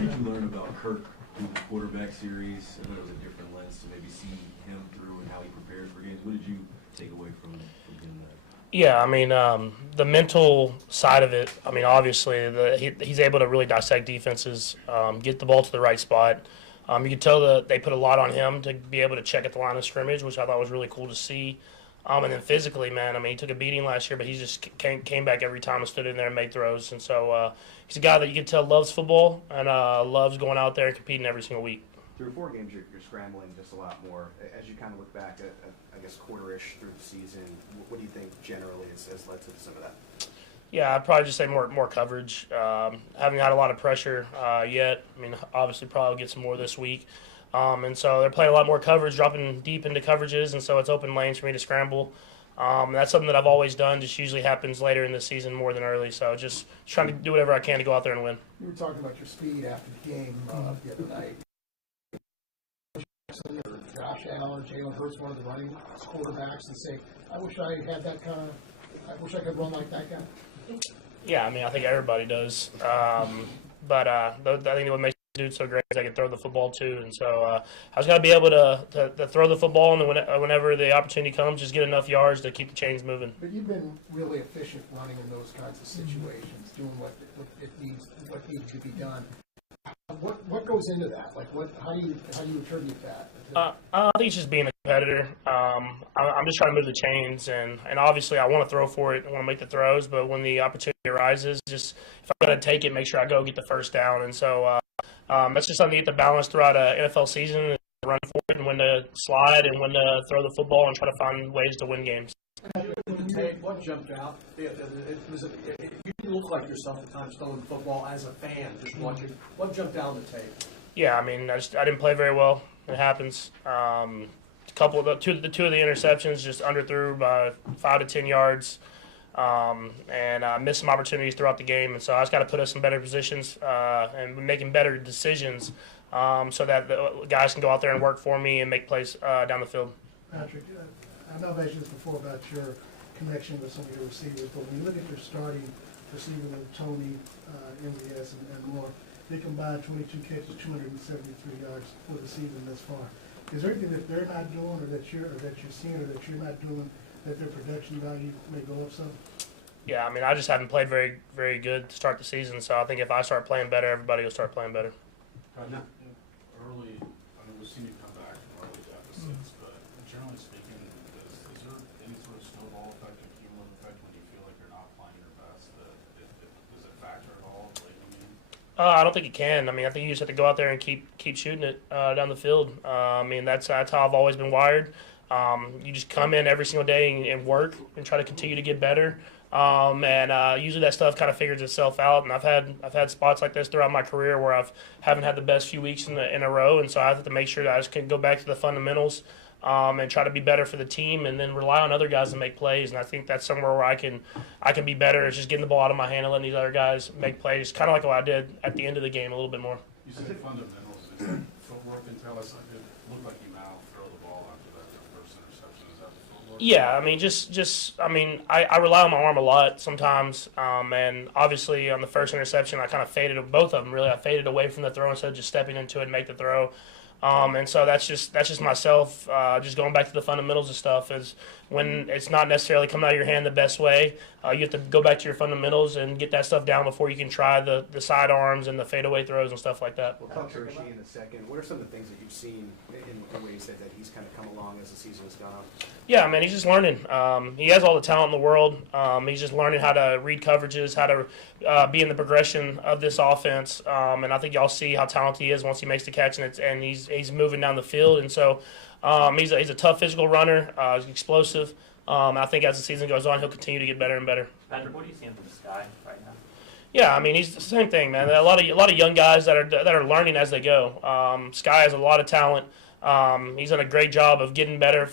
What did you learn about Kirk through the quarterback series? I thought it was a different lens to maybe see him through and how he prepares for games. What did you take away from him there? Yeah, I mean, the mental side of it, I mean, obviously, he's able to really dissect defenses, get the ball to the right spot. You can tell that they put a lot on him to be able to check at the line of scrimmage, which I thought was really cool to see. And then physically, man, I mean, he took a beating last year, but he just came back every time and stood in there and made throws. And so he's a guy that you can tell loves football and loves going out there and competing every single week. Through 4 games, you're scrambling just a lot more. As you kind of look back at I guess, quarter-ish through the season, what do you think generally has led to some of that? Yeah, I'd probably just say more coverage. Haven't had a lot of pressure yet. I mean, obviously probably get some more this week. And so they're playing a lot more coverage, dropping deep into coverages, and so it's open lanes for me to scramble. That's something that I've always done, just usually happens later in the season more than early. So just trying to do whatever I can to go out there and win. You were talking about your speed after the game the other night. Or Josh Allen, Jalen Hurts, one of the running quarterbacks, and say, I wish I had that kind of, I wish I could run like that guy. Yeah, I mean, I think everybody does. But I think what makes the dude so great is I can throw the football too. And so I just got to be able to throw the football, and then whenever the opportunity comes, just get enough yards to keep the chains moving. But you've been really efficient running in those kinds of situations, doing what needs to be done. What goes into that? Like, how do you attribute that? I think it's just being a competitor. I'm just trying to move the chains, and obviously I want to throw for it. I want to make the throws, but when the opportunity arises, just if I'm going to take it, make sure I go get the first down. And so that's just something you get to balance throughout an NFL season: run for it, and when to slide, and when to throw the football, and try to find ways to win games. What jumped out? You didn't look like yourself at times throwing football as a fan, just watching. What jumped out on the tape? Yeah, I mean, I didn't play very well. It happens. Two of the interceptions just underthrew by 5 to 10 yards, and missed some opportunities throughout the game. And so I just got to put us in better positions and making better decisions so that the guys can go out there and work for me and make plays down the field. Patrick, I know I've asked you this before about your connection with some of your receivers, but when you look at your starting receiver with Tony, MVS, and more, they combined 22 catches, 273 yards for the season thus far. Is there anything that they're not doing, or that you're seeing, or that you're not doing, that their production value may go up some? Yeah, I mean, I just haven't played very, very good to start the season, so I think if I start playing better, everybody will start playing better. Early, I mean, we've seen you come back from early deficits, but generally speaking, is there any sort of snowball effect or cumulative effect when you feel like you're not playing your best? Does it factor at all late in the game? I don't think it can. I mean, I think you just have to go out there and keep shooting it down the field. I mean, that's how I've always been wired. You just come in every single day and work and try to continue to get better. Usually that stuff kind of figures itself out. And I've had spots like this throughout my career where haven't had the best few weeks in a row, and so I have to make sure that I just can go back to the fundamentals and try to be better for the team, and then rely on other guys to make plays. And I think that's somewhere where I can be better. It's just getting the ball out of my hand and letting these other guys make plays, kind of like what I did at the end of the game a little bit more. You said fundamentals. Is that footwork and tell us? It looked like you now throw the ball after that first interception. Is that the footwork? Yeah, I mean, I rely on my arm a lot sometimes, and obviously on the first interception I kind of faded, both of them really. I faded away from the throw instead of just stepping into it and make the throw. And so that's just myself, just going back to the fundamentals of stuff. Is when it's not necessarily coming out of your hand the best way, you have to go back to your fundamentals and get that stuff down before you can try the side arms and the fadeaway throws and stuff like that. We'll talk to Rishi in a second. What are some of the things that you've seen in ways that he's kind of come along as the season has gone on? Yeah, man, he's just learning. He has all the talent in the world. He's just learning how to read coverages, how to be in the progression of this offense. And I think y'all see how talented he is once he makes the catch, and he's moving down the field. And so he's a tough physical runner. He's explosive. I think as the season goes on, he'll continue to get better and better. Patrick, what are you seeing from this guy right now? Yeah, I mean, he's the same thing, man. A lot of young guys that are learning as they go. Sky has a lot of talent. He's done a great job of getting better,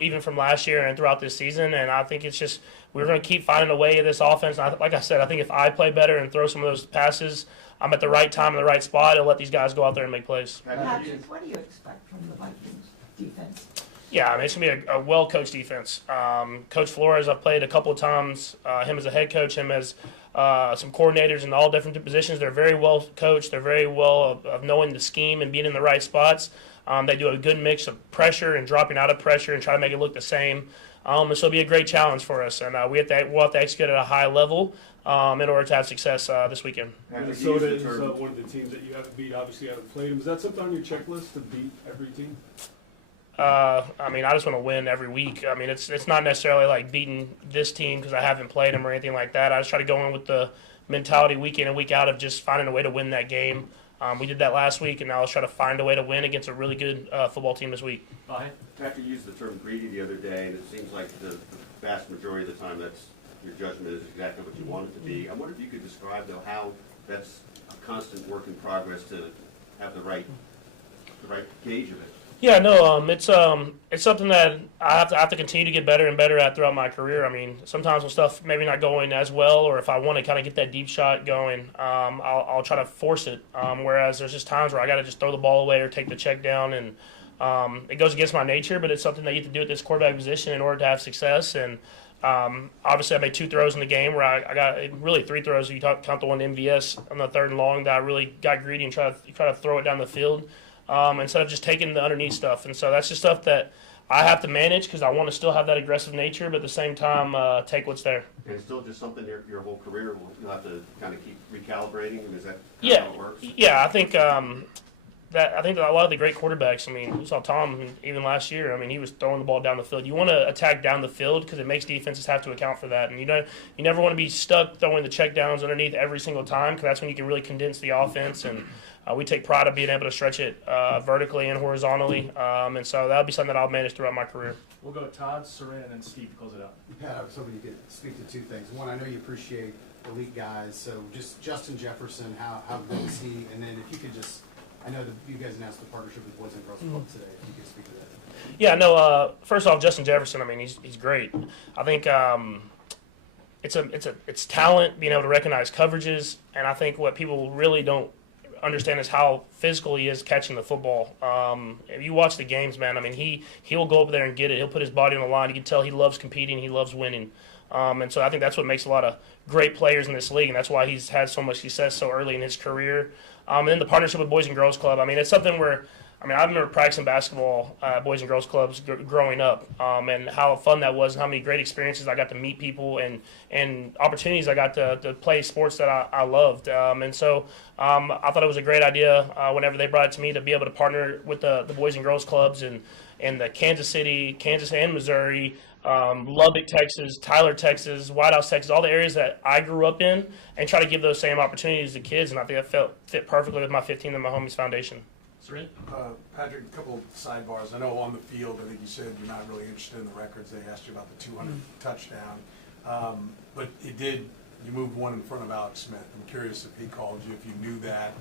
even from last year and throughout this season. And I think it's just we're going to keep finding a way in this offense. And like I said, I think if I play better and throw some of those passes, I'm at the right time in the right spot and let these guys go out there and make plays. Patrick, what do you expect from the Vikings defense? Yeah, I mean, it's going to be a well-coached defense. Coach Flores, I've played a couple of times, him as a head coach, him as some coordinators in all different positions. They're very well coached. They're very well of knowing the scheme and being in the right spots. They do a good mix of pressure and dropping out of pressure and try to make it look the same. And so it'll be a great challenge for us. And we'll have to execute at a high level in order to have success this weekend. Minnesota is one of the teams that you haven't beat. Obviously, you haven't played them. Is that something on your checklist to beat every team? I just want to win every week. It's not necessarily like beating this team because I haven't played them or anything like that. I just try to go in with the mentality week in and week out of just finding a way to win that game. We did that last week, and now let's try to find a way to win against a really good football team this week. Patrick used the term greedy the other day, and it seems like the vast majority of the time that's your judgment is exactly what you want it to be. I wonder if you could describe, though, how that's a constant work in progress to have the right gauge of it. Yeah, no, it's something that I have to continue to get better and better at throughout my career. Sometimes when stuff maybe not going as well, or if I want to kind of get that deep shot going, I'll try to force it. Whereas there's just times where I got to just throw the ball away or take the check down, and it goes against my nature. But it's something that you have to do at this quarterback position in order to have success. And obviously, I made 2 throws in the game where I got really 3 throws. You count the one MVS on the 3rd and long that I really got greedy and try to throw it down the field. Instead of just taking the underneath stuff. And so that's just stuff that I have to manage because I want to still have that aggressive nature, but at the same time take what's there. And it's still just something your whole career you'll have to kind of keep recalibrating, and is that how it works? Yeah, I think that a lot of the great quarterbacks, you saw Tom even last year, he was throwing the ball down the field. You want to attack down the field because it makes defenses have to account for that. And you never want to be stuck throwing the check downs underneath every single time because that's when you can really condense the offense. And we take pride of being able to stretch it vertically and horizontally. And so that'll be something that I'll manage throughout my career. We'll go Todd, Saran, and then Steve to close it out. Pat, I was hoping you could speak to 2 things. One, I know you appreciate elite guys, so just Justin Jefferson, how good is he? And then if you could just, I know that you guys announced the partnership with Boys and Girls Club today. If you could speak to that. Yeah, no. First off, Justin Jefferson. He's great. I think it's talent, being able to recognize coverages, and I think what people really don't understand is how physical he is catching the football. If you watch the games, man, he'll go up there and get it. He'll put his body on the line. You can tell he loves competing. He loves winning. And so I think that's what makes a lot of great players in this league, and that's why he's had so much success so early in his career. And then the partnership with Boys and Girls Club. It's something where I remember practicing basketball, Boys and Girls Clubs growing up, and how fun that was, and how many great experiences I got to meet people and opportunities I got to play sports that I loved. And so I thought it was a great idea whenever they brought it to me to be able to partner with the Boys and Girls Clubs in the Kansas and Missouri, Lubbock, Texas, Tyler, Texas, White House, Texas, all the areas that I grew up in, and try to give those same opportunities to kids. And I think that fit perfectly with my 15 and Mahomes Foundation. Patrick, a couple sidebars. I know on the field, I think you said you're not really interested in the records. They asked you about the 200 touchdown. But you moved one in front of Alex Smith. I'm curious if he called you, if you knew that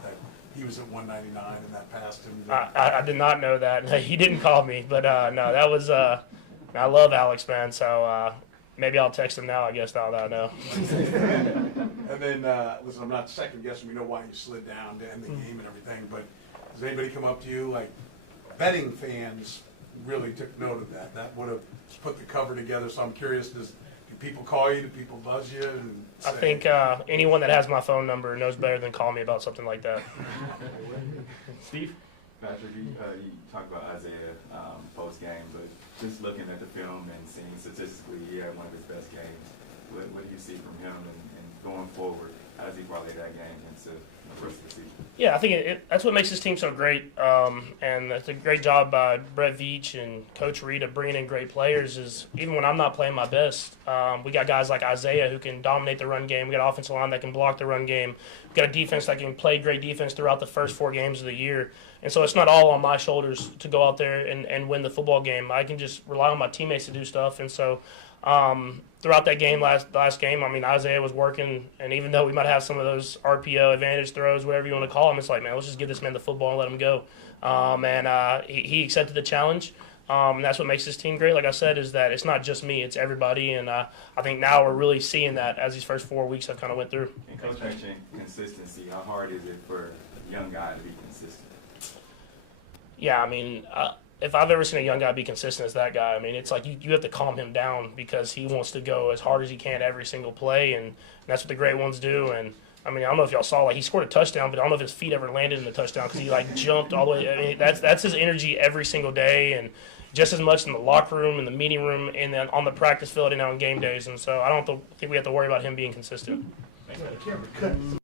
he was at 199 and that passed him. I did not know that. He didn't call me, but no, that was, I love Alex, man, so maybe I'll text him now, I guess, now that I know. And then, listen, I'm not second guessing. We know why you slid down to end the game and everything, but does anybody come up to you, like betting fans really took note of that? That would have put the cover together, so I'm curious, do people call you? Do people buzz you? And say, I think anyone that has my phone number knows better than call me about something like that. Steve? Patrick, you talk about Isaiah post-game, but just looking at the film and seeing statistically he had one of his best games, what do you see from him and going forward? How does he parlay that game into the rest of the season? Yeah, I think that's what makes this team so great, and it's a great job by Brett Veach and Coach Reed of bringing in great players. Is even when I'm not playing my best, we got guys like Isaiah who can dominate the run game. We got an offensive line that can block the run game. We got a defense that can play great defense throughout the first 4 games of the year. And so it's not all on my shoulders to go out there and win the football game. I can just rely on my teammates to do stuff. And so throughout that game, last game, Isaiah was working. And even though we might have some of those RPO advantage throws, whatever you want to call them, it's like, man, let's just give this man the football and let him go. He accepted the challenge. And that's what makes this team great, like I said, is that it's not just me, it's everybody. And I think now we're really seeing that as these first 4 weeks have kind of went through. And Coach mentioned consistency. How hard is it for a young guy to be consistent? Yeah, if I've ever seen a young guy be consistent as that guy, I mean, it's like you have to calm him down because he wants to go as hard as he can every single play, and that's what the great ones do. And I mean, I don't know if y'all saw, like, he scored a touchdown, but I don't know if his feet ever landed in the touchdown because he, like, jumped all the way. I mean, that's his energy every single day, and just as much in the locker room, in the meeting room, and then on the practice field and on game days. And so I don't think we have to worry about him being consistent. Well, the camera cut.